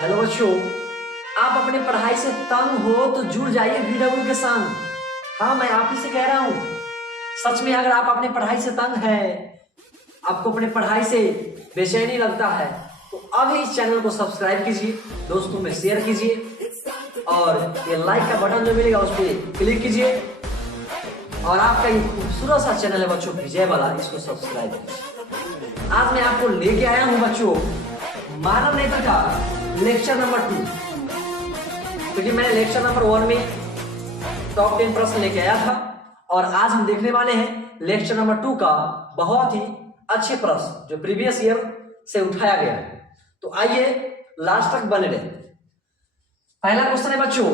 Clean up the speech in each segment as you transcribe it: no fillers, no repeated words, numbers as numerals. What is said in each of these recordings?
Hello बच्चों, आप अपने पढ़ाई से तंग हो तो जुड़ जाइए VW के संग। हाँ, मैं आप ही से कह रहा हूँ। सच में अगर आप अपने पढ़ाई से तंग है, आपको अपने पढ़ाई से बेचैनी लगता है, तो अभी इस चैनल को सब्सक्राइब कीजिए, दोस्तों में शेयर कीजिए और ये लाइक का बटन जो मिलेगा उस पर क्लिक कीजिए। और आपका ये खूबसूरत सा चैनल है बच्चों विजय वाला, इसको सब्सक्राइब कीजिए। आज मैं आपको लेके आया हूँ बच्चों मानव नेत्र का लेक्चर नंबर 2, क्योंकि मैंने लेक्चर नंबर 1 में टॉप 10 प्रश्न लेके आया था और आज हम देखने वाले हैं लेक्चर नंबर 2 का बहुत ही अच्छे प्रश्न जो प्रीवियस ईयर से उठाया गया है। तो आइए लास्ट तक बने रहे। पहला क्वेश्चन है बच्चों,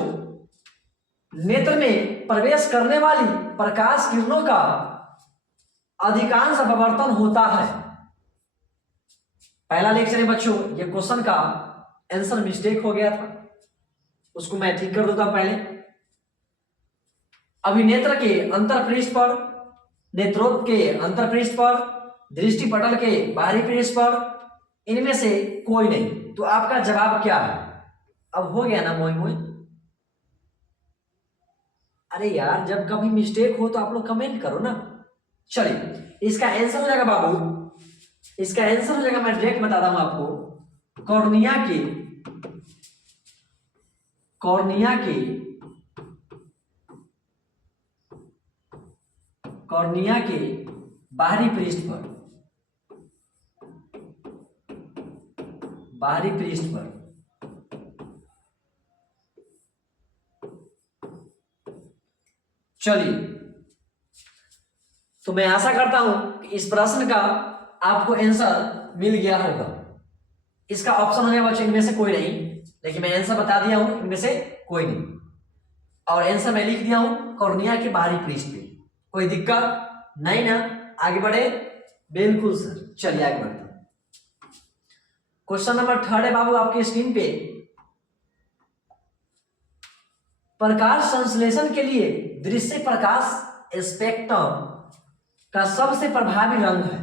नेत्र में प्रवेश करने वाली प्रकाश किरणों का अधिकांश अपवर्तन होता है। पहला लेक्चर है बच्चों, ये क्वेश्चन का आंसर मिस्टेक हो गया था, उसको मैं ठीक कर देता हूं। पहले अभिनेत्र के अंतरपृष्ठ पर, नेत्रोक्त के अंतरपृष्ठ पर, दृष्टि पटल के बाहरी पृष्ठ पर, इनमें से कोई नहीं। तो आपका जवाब क्या है? अब हो गया ना मोई मोई? अरे यार, जब कभी मिस्टेक हो तो आप लोग कमेंट करो ना। चलिए, इसका आंसर हो जाएगा बाबू, इसका आंसर हो जाएगा, मैं डायरेक्ट बताता हूं आपको, कॉर्निया के बाहरी पृष्ठ पर चलिए, तो मैं आशा करता हूं कि इस प्रश्न का आपको आंसर मिल गया होगा। इसका ऑप्शन हो गया बच्चों इनमें से कोई नहीं, लेकिन मैं आंसर बता दिया हूं इनमें से कोई नहीं, और आंसर मैं लिख दिया हूं कॉर्निया के बाहरी पृष्ठ पे। कोई दिक्कत नहीं ना? आगे बढ़े? बिल्कुल सर, चलिए आगे बढ़ते हैं। क्वेश्चन नंबर 3 है बाबू आपके स्क्रीन पे। प्रकाश संश्लेषण के लिए दृश्य प्रकाश स्पेक्ट्रम का सबसे प्रभावी रंग है।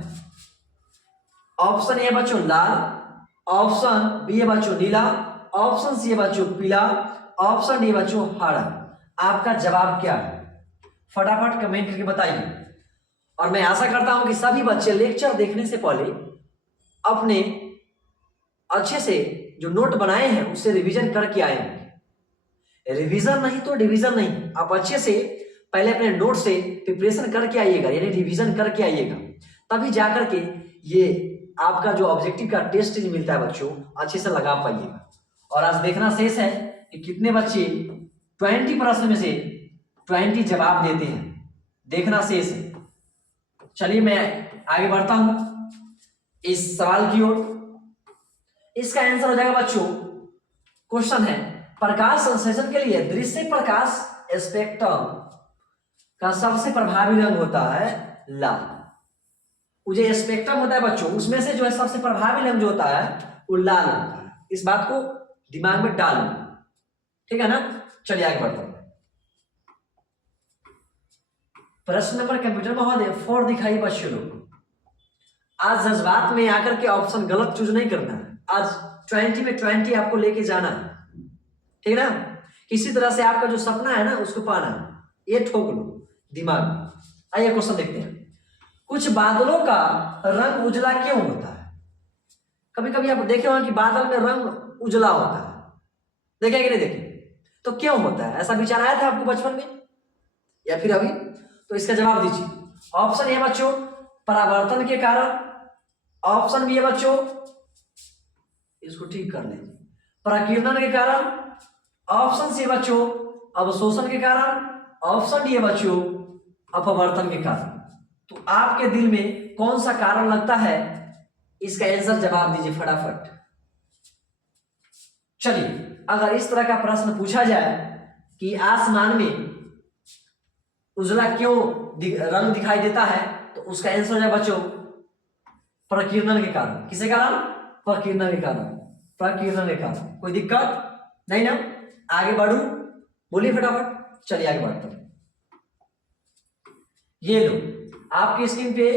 ऑप्शन ए बच्चों लाल, ऑप्शन बी है बच्चों नीला, ऑप्शन सी है बच्चों पीला, ऑप्शन डी बच्चों हरा। आपका जवाब क्या है? फटाफट कमेंट करके बताइए। और मैं आशा करता हूं कि सभी बच्चे लेक्चर देखने से पहले अपने अच्छे से जो नोट बनाए हैं उससे रिवीजन करके आए हैं। रिवीजन नहीं तो डिवीजन नहीं, आप अच्छे से पहले अपने नोट से प्रिपरेशन करके आइएगा, यानी रिवीजन करके आइएगा, तभी जाकर के ये आपका जो ऑब्जेक्टिव का टेस्ट मिलता है बच्चों अच्छे से लगा पाइएगा। और आज देखना शेष है कि कितने बच्चे 20 प्रश्न में से 20 जवाब देते हैं, देखना शेष है। चलिए मैं आगे बढ़ता हूं इस सवाल की ओर। इसका आंसर हो जाएगा बच्चों, क्वेश्चन है प्रकाश संश्लेषण के लिए दृश्य प्रकाश स्पेक्ट्रम का सबसे प्रभावी रंग होता है लाल। वो जो स्पेक्ट्रम होता है बच्चों, उसमें से जो है सबसे प्रभावी रंग जो होता है वो लाल होता है। इस बात को दिमाग में डालो, ठीक है ना? चलिए आगे बढ़ते हैं। प्रश्न नंबर कंप्यूटर महोदय 4 दिखाइए बच्चों लोग। आज जज्बात में आकर के ऑप्शन गलत चूज नहीं करना है, आज 20 में 20 आपको लेके जाना है, ठीक है ना? किसी तरह से आपका जो सपना है ना उसको पाना है, ये ठोक लो दिमाग में। आइए क्वेश्चन देखते हैं। कुछ बादलों का रंग उजला क्यों होता है? कभी कभी आप देखे होंगे कि बादल में रंग उजला होता है, देखे कि नहीं देखे? तो क्यों होता है? ऐसा विचार आया था आपको बचपन में या फिर अभी? तो इसका जवाब दीजिए। ऑप्शन ए बच्चों परावर्तन के कारण, ऑप्शन बी है बच्चों, इसको ठीक कर लीजिए, प्रकीर्णन के कारण, ऑप्शन सी बच्चों अवशोषण के कारण, ऑप्शन डी है बच्चों अपवर्तन के कारण। तो आपके दिल में कौन सा कारण लगता है? इसका आंसर जवाब दीजिए फटाफट। चलिए, अगर इस तरह का प्रश्न पूछा जाए कि आसमान में उजला क्यों रंग दिखाई देता है, तो उसका आंसर हो जाए बच्चों प्रकीर्णन के कारण। किसके कारण? प्रकीर्णन के कारण, प्रकीर्णन के कारण। कोई दिक्कत नहीं ना? आगे बढ़ू, बोलिए फटाफट। चलिए आगे बढ़ते हैं। ये लो आपकी स्क्रीन पे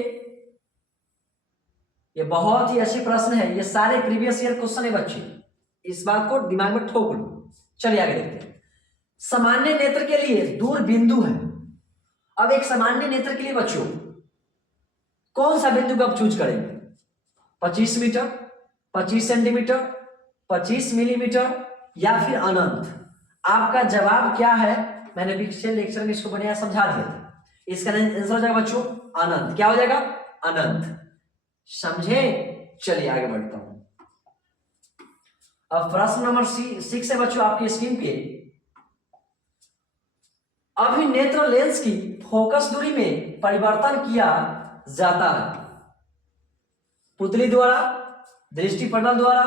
ये बहुत ही अच्छे प्रश्न है, ये सारे प्रीवियस ईयर क्वेश्चन है बच्चे, इस बात को दिमाग में ठोक लो। चलिए आगे देखते हैं। सामान्य नेत्र के लिए दूर बिंदु है। अब एक सामान्य नेत्र के लिए बच्चों कौन सा बिंदु को आप चूज करेंगे? 25 मीटर, 25 सेंटीमीटर, 25 मिलीमीटर या फिर अनंत? आपका जवाब क्या है? मैंने पिछले लेक्चर में इसको बढ़िया समझा दिया था। इसका आंसर हो जाएगा बच्चों अनंत। क्या हो जाएगा? अनंत। समझे? चलिए आगे बढ़ता हूं। अब प्रश्न नंबर 6 है बच्चों आपकी स्क्रीन पे। अभिनेत्र लेंस की फोकस दूरी में परिवर्तन किया जाता है पुतली द्वारा, दृष्टि पटल द्वारा,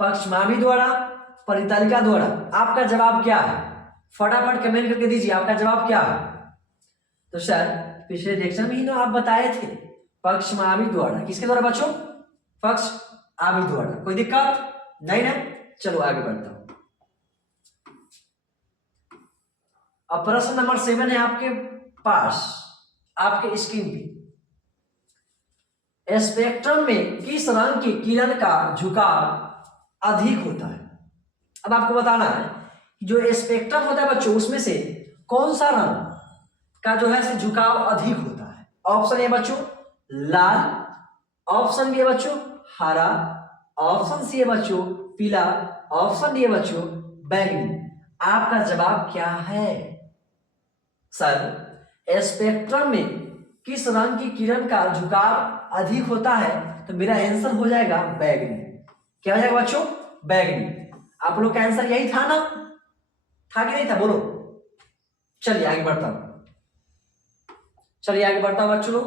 पक्षमावी द्वारा, परितालिका द्वारा। आपका जवाब क्या है? फटाफट कमेंट करके दीजिए आपका जवाब क्या है। तो सर पिछले लेक्चर में ही ना आप बताए थे पक्षमावी द्वारा। किसके द्वारा बच्चों? पक्षमावी द्वारा। कोई दिक्कत नहीं ना? चलो आगे बढ़ता हूं। अब प्रश्न नंबर 7 है आपके पास, आपके स्क्रीन पे। स्पेक्ट्रम में किस रंग की किरण का झुकाव अधिक होता है? अब आपको बताना है जो स्पेक्ट्रम होता है बच्चों उसमें से कौन सा रंग का जो है झुकाव अधिक होता है। ऑप्शन ए बच्चों लाल, ऑप्शन बी है बच्चों हरा, ऑप्शन सी है बच्चों पीला, ऑप्शन डी है बच्चों बैंगनी। आपका जवाब क्या है? सर स्पेक्ट्रम में किस रंग की किरण का झुकाव अधिक होता है? तो मेरा आंसर हो जाएगा बैंगनी। क्या हो जाएगा बच्चों? बैंगनी। आप लोग का आंसर यही था ना? था कि नहीं था? बोलो। चलिए आगे बढ़ता हूं। चलिए आगे बढ़ता हूं बच्चों लोग।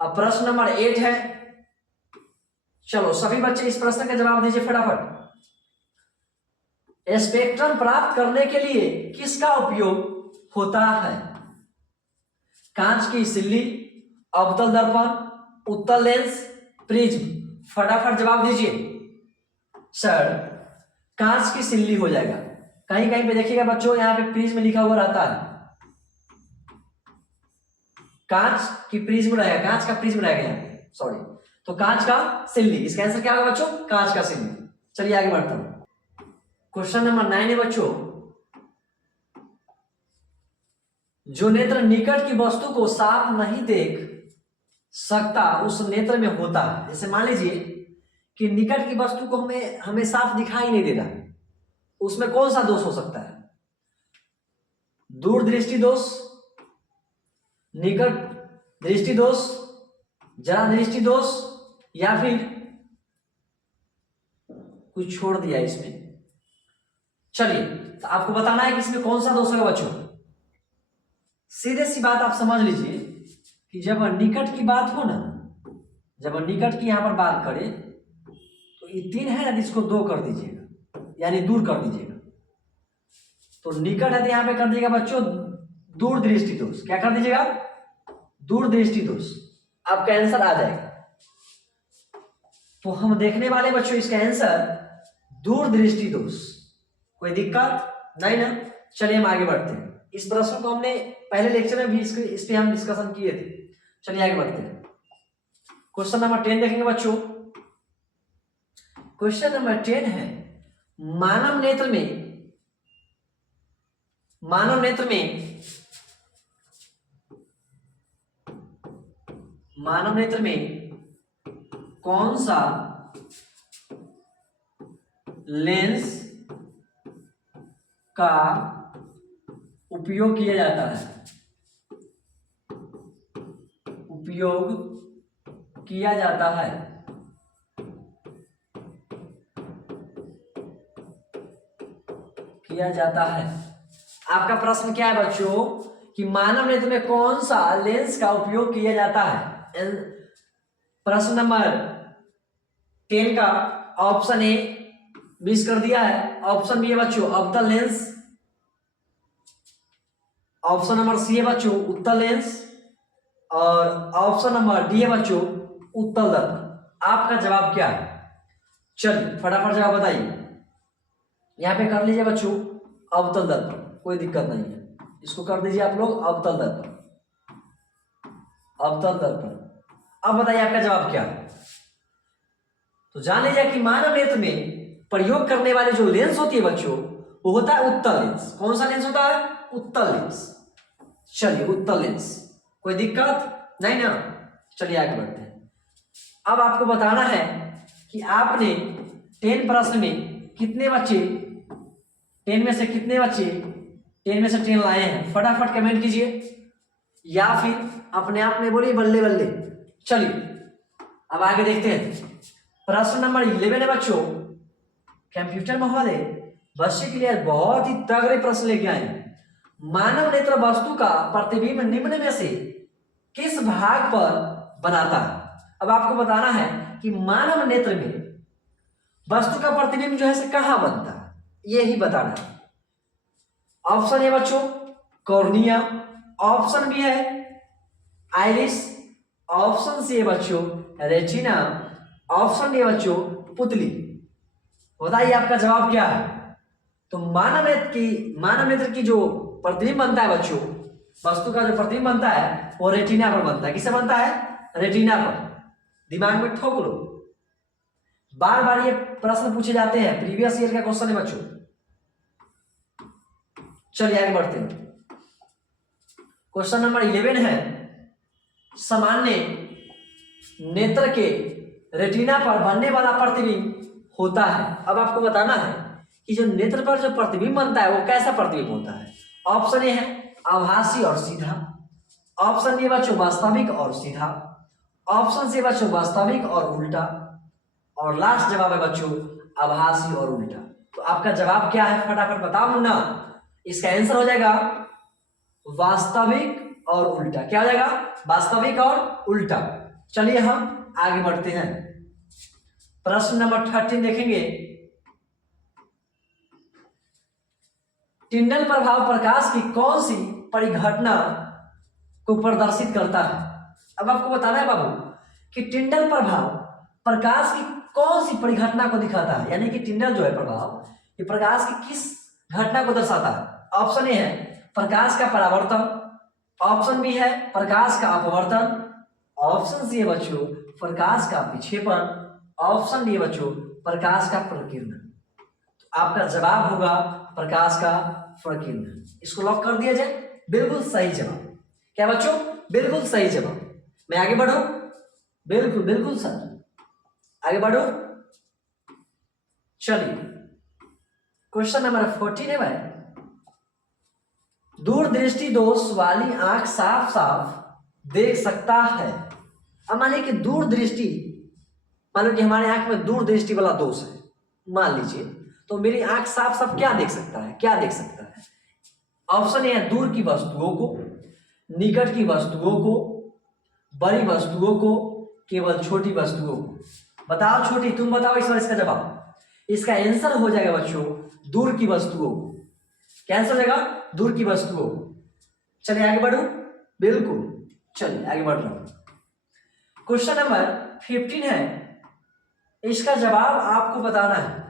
अब प्रश्न नंबर 8 है। चलो सभी बच्चे इस प्रश्न का जवाब दीजिए फटाफट। स्पेक्ट्रम प्राप्त करने के लिए किसका उपयोग होता है? कांच की सिल्ली, अवतल दर्पण, उत्तल लेंस, प्रिज्म। फटाफट जवाब दीजिए। सर कांच की सिल्ली हो जाएगा। कहीं कहीं पे देखिएगा बच्चों यहाँ पे प्रिज्म लिखा हुआ रहता है। कांच की प्रिज्म रहेगा, कांच का प्रिज्म रहेगा यहाँ पे, सॉरी। तो कांच का सिल्ली, इसका आंसर क्या होगा बच्चों? कांच का सिल्ली। चलिए आगे बढ़ता हूं। क्वेश्चन नंबर 9 है बच्चों। जो नेत्र निकट की वस्तु को साफ नहीं देख सकता उस नेत्र में होता है। जैसे मान लीजिए कि निकट की वस्तु को हमें साफ दिखाई नहीं दे रहा, उसमें कौन सा दोष हो सकता है? दूर दृष्टि दोष, निकट दृष्टि दोष, जरा दृष्टि दोष, या फिर कुछ छोड़ दिया इसमें। चलिए तो आपको बताना है कि इसमें कौन सा दोष होगा बच्चों। सीधे सी बात आप समझ लीजिए कि जब निकट की बात हो ना, जब निकट की यहां पर बात करें तो ये 3 है ना, इसको 2 कर दीजिएगा, यानी दूर कर दीजिएगा। तो निकट है तो यहां पे कर दीजिएगा बच्चों दूर दृष्टि दोष। क्या कर दीजिएगा? दूर दृष्टि दोष। आपका आंसर आ जाएगा। तो हम देखने वाले बच्चों इसका आंसर दूर दृष्टि दोष। कोई दिक्कत नहीं ना? चलिए हम आगे बढ़ते हैं। इस प्रश्न को हमने पहले लेक्चर में भी इस पे हम डिस्कशन किए थे। चलिए आगे बढ़ते हैं। क्वेश्चन नंबर 10 देखेंगे बच्चों। क्वेश्चन नंबर 10 है मानव नेत्र में कौन सा लेंस का उपयोग किया जाता है? आपका प्रश्न क्या है बच्चों कि मानव नेत्र में कौन सा लेंस का उपयोग किया जाता है? प्रश्न नंबर 10 का ऑप्शन ए मिस कर दिया है, ऑप्शन बी है बच्चों अवतल लेंस, ऑप्शन नंबर सी है बच्चों उत्तल लेंस, और ऑप्शन नंबर डी है बच्चों उत्तल दर्पण। आपका जवाब क्या है? चलिए फटाफट जवाब बताइए। यहां पे कर लीजिए बच्चों अवतल दर्पण, कोई दिक्कत नहीं है, इसको कर दीजिए आप लोग अवतल दर्पण। अब बताइए आपका जवाब क्या है? तो जान लीजिए कि मानव नेत्र में प्रयोग करने वाली जो लेंस होती है बच्चों, वो होता है उत्तल लेंस। कौन सा लेंस होता है? उत्तल लेंस। चलिए, उत्तल लेंस, कोई दिक्कत नहीं ना? चलिए आगे बढ़ते हैं। अब आपको बताना है कि आपने 10 प्रश्न में कितने बच्चे, 10 में से कितने बच्चे 10 में से 10 लाए हैं? फटाफट कमेंट कीजिए, या फिर अपने आप में बोलिए बल्ले बल्ले। चलिए अब आगे देखते हैं। प्रश्न नंबर 11 है बच्चों। कंप्यूटर महोदय बच्चे के लिए बहुत ही तगड़े प्रश्न लेके आए हैं। मानव नेत्र वस्तु का प्रतिबिंब निम्न में से किस भाग पर बनाता है? अब आपको बताना है कि मानव नेत्र में वस्तु का प्रतिबिंब जो है से कहां बनता है, यही बताना है। ऑप्शन ए बच्चों कॉर्निया, ऑप्शन बी है आइरिस, ऑप्शन सी है बच्चों रेटिना, ऑप्शन डी बच्चों पुतली। बताइए आपका जवाब क्या है? तो मानव नेत्र की जो प्रतिबिंब बनता है बच्चों, वस्तु का जो प्रतिबिंब बनता है वो रेटिना पर बनता है। किससे बनता है? रेटिना पर। दिमाग में ठोक लो, बार बार ये प्रश्न पूछे जाते हैं, प्रीवियस ईयर का क्वेश्चन है बच्चों। चलिए आगे बढ़ते हैं। क्वेश्चन नंबर 11 है, सामान्य नेत्र के रेटिना पर बनने वाला प्रतिबिंब होता है। अब आपको बताना है कि जो नेत्र पर जो प्रतिबिंब बनता है वो कैसा प्रतिबिंब होता है। ऑप्शन ए है आभासी और सीधा, ऑप्शन बी बच्चों वास्तविक और सीधा, ऑप्शन सी बच्चों वास्तविक और उल्टा, और लास्ट जवाब है बच्चों आभासी और उल्टा। तो आपका जवाब क्या है फटाफट बताओ मुन्ना। इसका आंसर हो जाएगा वास्तविक और उल्टा। क्या हो जाएगा? वास्तविक और उल्टा। चलिए हम आगे बढ़ते हैं। प्रश्न नंबर 13 देखेंगे। टिंडल प्रभाव प्रकाश की कौन सी परिघटना को प्रदर्शित करता है? अब आपको बताना है बाबू कि टिंडल प्रभाव प्रकाश की कौन सी परिघटना को दिखाता है, यानी कि टिंडल जो है प्रभाव ये प्रकाश की किस घटना को दर्शाता है। ऑप्शन ए है प्रकाश का परावर्तन, ऑप्शन बी है प्रकाश का अपवर्तन, ऑप्शन सी है बच्चों प्रकाश का विक्षेपण, ऑप्शन डी है बच्चों प्रकाश का प्रकीर्णन। तो आपका जवाब होगा प्रकाश का प्रकीर्णन। इसको लॉक कर दिया जाए। बिल्कुल सही जवाब। क्या बच्चों? बिल्कुल सही जवाब। मैं आगे बढ़ू? बिल्कुल बिल्कुल सर, आगे बढ़ो। चलिए क्वेश्चन नंबर 14 है भाई, दूरदृष्टि दोष वाली आंख साफ साफ देख सकता है। अब मानिए कि दूरदृष्टि, मान लो कि हमारे आंख में दूरदृष्टि वाला दोष है, मान लीजिए, तो मेरी आंख साफ साफ क्या देख सकता है? क्या देख सकता है? ऑप्शन ए है दूर की वस्तुओं को, निकट की वस्तुओं को, बड़ी वस्तुओं को, केवल छोटी वस्तुओं को। बताओ छोटी, तुम बताओ इस बार इसका जवाब। इसका आंसर हो जाएगा बच्चों दूर की वस्तुओं को। क्या आंसर हो जाएगा? दूर की वस्तुओं को। चलिए आगे बढ़ो। बिल्कुल, चलिए आगे बढ़ रहा हूं। क्वेश्चन नंबर 15 है, इसका जवाब आपको बताना है।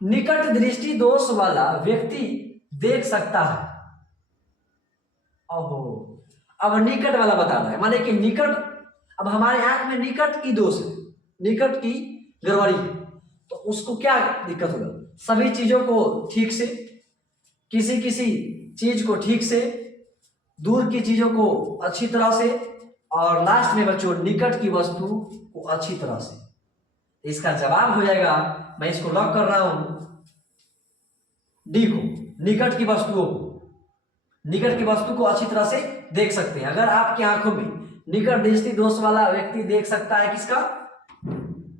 निकट दृष्टि दोष वाला व्यक्ति देख सकता है। ओहो, अब निकट वाला बताना है, माने कि निकट, अब हमारे आंख में निकट की दोष है, निकट की गड़बड़ी है, तो उसको क्या दिक्कत होगा? सभी चीजों को ठीक से, किसी किसी चीज को ठीक से, दूर की चीजों को अच्छी तरह से, और लास्ट में बच्चों निकट की वस्तु को अच्छी तरह से। इसका जवाब हो जाएगा, मैं इसको लॉक कर रहा हूं डी को, निकट की वस्तुओं को। निकट की वस्तु को अच्छी तरह से देख सकते हैं। अगर आपकी आंखों में निकट दृष्टि दोष वाला व्यक्ति देख सकता है किसका?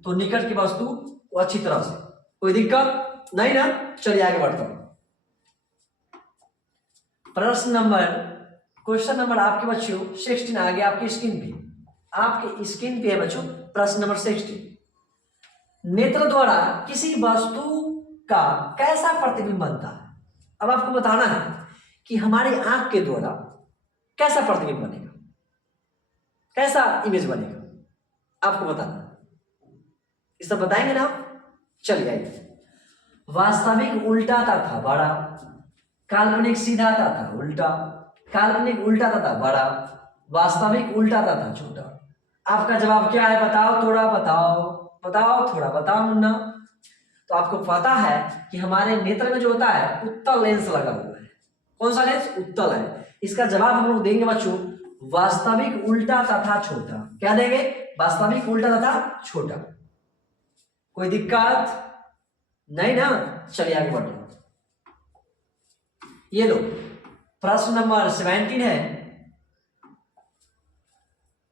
तो निकट की वस्तु को अच्छी तरह से। कोई दिक्कत नहीं ना? चलिए आगे बढ़ता हूं। क्वेश्चन नंबर आपके बच्चों 16 आ गया आपकी स्क्रीन पे। आपके स्क्रीन पे है बच्चों प्रश्न नंबर 16। नेत्र द्वारा किसी वस्तु का कैसा प्रतिबिंब बनता है? अब आपको बताना है कि हमारी आंख के द्वारा कैसा प्रतिबिंब बनेगा, कैसा इमेज बनेगा, आपको बताना है। इस सब बताएंगे ना आप? चलिए आइए। वास्तविक उल्टा तथा बड़ा, काल्पनिक सीधा तथा उल्टा, काल्पनिक उल्टा तथा बड़ा, वास्तविक उल्टा तथा छोटा। आपका जवाब क्या है? बताओ थोड़ा, बताओ थोड़ा, बताओ मुन्ना। तो आपको पता है कि हमारे नेत्र में जो होता है उत्तल लेंस लगा हुआ है। कौन सा लेंस? उत्तल है। इसका जवाब हम लोग देंगे बच्चों वास्तविक उल्टा तथा छोटा। क्या देंगे? वास्तविक उल्टा तथा छोटा। कोई दिक्कत नहीं ना? चलिए आगे बढ़ते हैं। ये लो प्रश्न नंबर 17 है।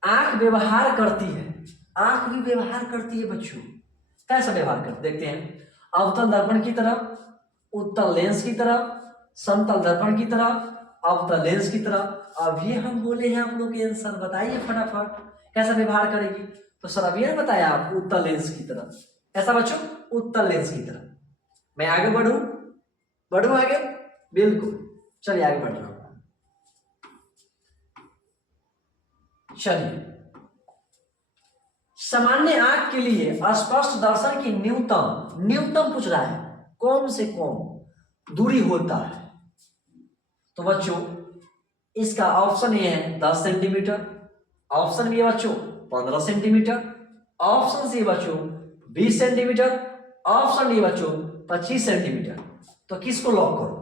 आंख व्यवहार करती है, आंख भी व्यवहार करती है बच्चों। कैसा व्यवहार करती देखते हैं। अवतल दर्पण की तरफ, उत्तल लेंस की तरफ, समतल दर्पण की तरफ, अवतल लेंस की तरफ। अभी हम बोले हैं आप लोग के आंसर बताइए फटाफट कैसा व्यवहार करेगी। तो सर अभी ने बताया आप उत्तल लेंस की तरफ। कैसा बच्चों? उत्तल लेंस की तरफ। मैं आगे बढ़ू आगे? बिल्कुल, चलिए आगे बढ़ रहा हूं। चलिए, सामान्य आंख के लिए स्पष्ट दर्शन की न्यूनतम पूछ रहा है, कौन से कौन दूरी होता है। तो बच्चों इसका ऑप्शन ए है 10 सेंटीमीटर, ऑप्शन बी है बच्चों 15 सेंटीमीटर, ऑप्शन सी बच्चों 20 सेंटीमीटर, ऑप्शन डी बच्चों 25 सेंटीमीटर। तो किसको लॉक करो?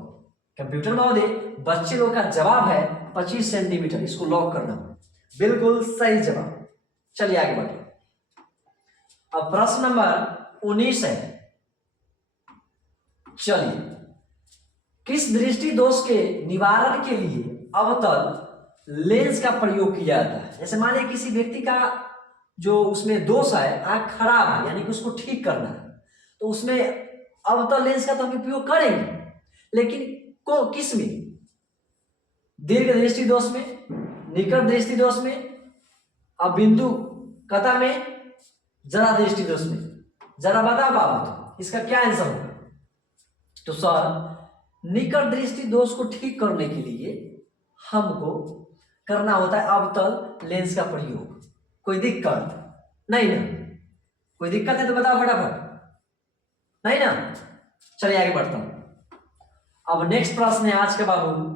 कंप्यूटर महोदय बच्चे लोग का जवाब है 25 सेंटीमीटर, इसको लॉक करना। बिल्कुल सही जवाब। चलिए आगे बढ़े। अब प्रश्न नंबर 19 है। चलिए, किस दृष्टि दोष के निवारण के लिए अवतल लेंस का प्रयोग किया जाता है? जैसे मान लीजिए किसी व्यक्ति का जो उसमें दोष है, आंख खराब है, यानी कि उसको ठीक करना है, तो उसमें अवतल लेंस का तो हम उपयोग करेंगे, लेकिन को किस में? दीर्घ दृष्टि दोष में, निकट दृष्टि दोष में, अब बिंदु कथा में, जरा दृष्टि दोष में। जरा बताओ बाबू तो इसका क्या आंसर होगा? तो सर निकट दृष्टि दोष को ठीक करने के लिए हमको करना होता है अवतल लेंस का प्रयोग। कोई दिक्कत नहीं ना? कोई दिक्कत है तो बताओ फटाफट। नहीं ना? चलिए आगे बढ़ता हूं। अब नेक्स्ट प्रश्न है आज का बाबू,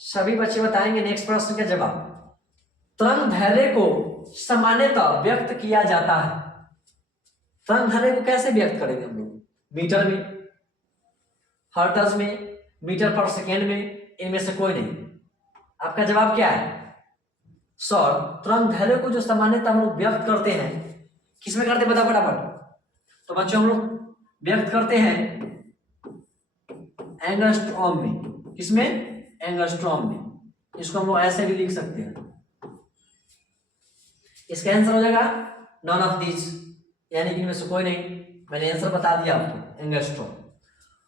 सभी बच्चे बताएंगे नेक्स्ट प्रश्न का जवाब। तरंग दैर्ध्य को सामान्यतः व्यक्त किया जाता है। तरंग दैर्ध्य को कैसे व्यक्त करेंगे हम लोग? मीटर में, हर्ट्ज में, मीटर पर सेकेंड में, इनमें से कोई नहीं। आपका जवाब क्या है? सर तरंग दैर्ध्य को जो सामान्यतः हम लोग व्यक्त करते हैं, किसमें करते हैं बता फटाफट। तो बच्चों हम लोग व्यक्त करते हैं एंगस्ट्रॉम में। किसमें? एंगस्ट्रॉम में। इसको हम लोग ऐसे भी लिख सकते हैं। इसका आंसर हो जाएगा नॉन ऑफ दिस, यानी कि इनमें से कोई नहीं। मैंने आंसर बता दिया आपको, एंगस्ट्रॉम।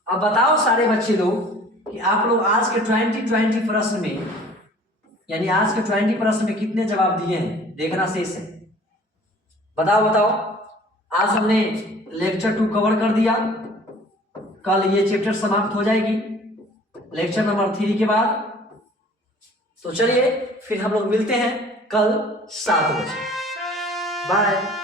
अब बताओ सारे बच्चे लोग कि आप लोग आज के 2020 प्रश्न में, यानी आज के 20 प्रश्न में कितने जवाब दिए हैं, देखना शेष है। बताओ। आज हमने लेक्चर 2 कवर कर दिया, कल ये चैप्टर समाप्त हो जाएगी लेक्चर नंबर 3 के बाद। तो चलिए फिर हम लोग मिलते हैं कल 7 बजे। बाय।